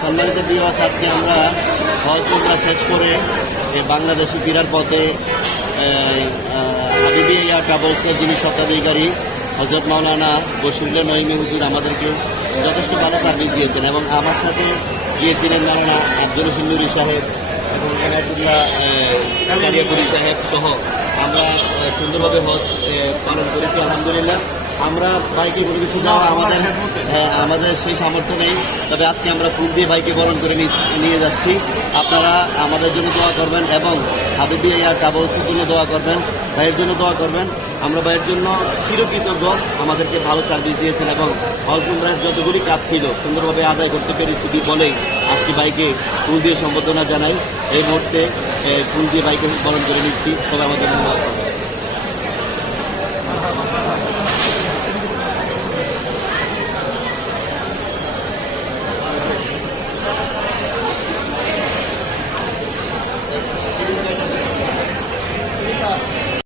সম্মানিত বিবাস আজকে আমরা হজ উমরা শেষ করে বাংলাদেশে ফেরার পথে এ, আহ, হাবিবি এয়ার ট্রাভেলসের যিনি স্বত্বাধিকারী হজরত মাওলানা বসিরুল্লাহ নঈমি হুজুর আমাদেরকে যথেষ্ট ভালো সার্ভিস দিয়েছেন এবং আমার সাথে গিয়েছিলেন মাওলানা আব্দুল সিন্দুরি সাহেব এবং এনায়তুল্লাহ সাহেব সহ। আমরা সুন্দরভাবে হজ পালন করেছি আলহামদুলিল্লাহ। আমরা বাইকে কোনো কিছু দেওয়া আমাদের হ্যাঁ, আমাদের সেই সামর্থ্য নেই। তবে আজকে আমরা ফুল দিয়ে বাইকে বরণ করে নিয়ে- যাচ্ছি। আপনারা আমাদের জন্য দোয়া করবেন এবং হাবিবি এয়ার ট্রাভেলসের জন্য দোয়া করবেন। ভাইয়ের জন্য দোয়া করবেন। আমরা ভাইয়ের জন্য চিরকৃতজ্ঞ। আমাদেরকে ভালো সার্ভিস দিয়েছেন এবং হজ উমরার যতগুলি কাজ ছিল সুন্দরভাবে আদায় করতে পেরেছি কি বলেই আজকে বাইকে ফুল দিয়ে সম্বোধনা জানাই। এই মুহূর্তে ফুল দিয়ে বাইকে বরণ করে নিচ্ছি। সবাই আমাদের জন্য দোয়া করবেন।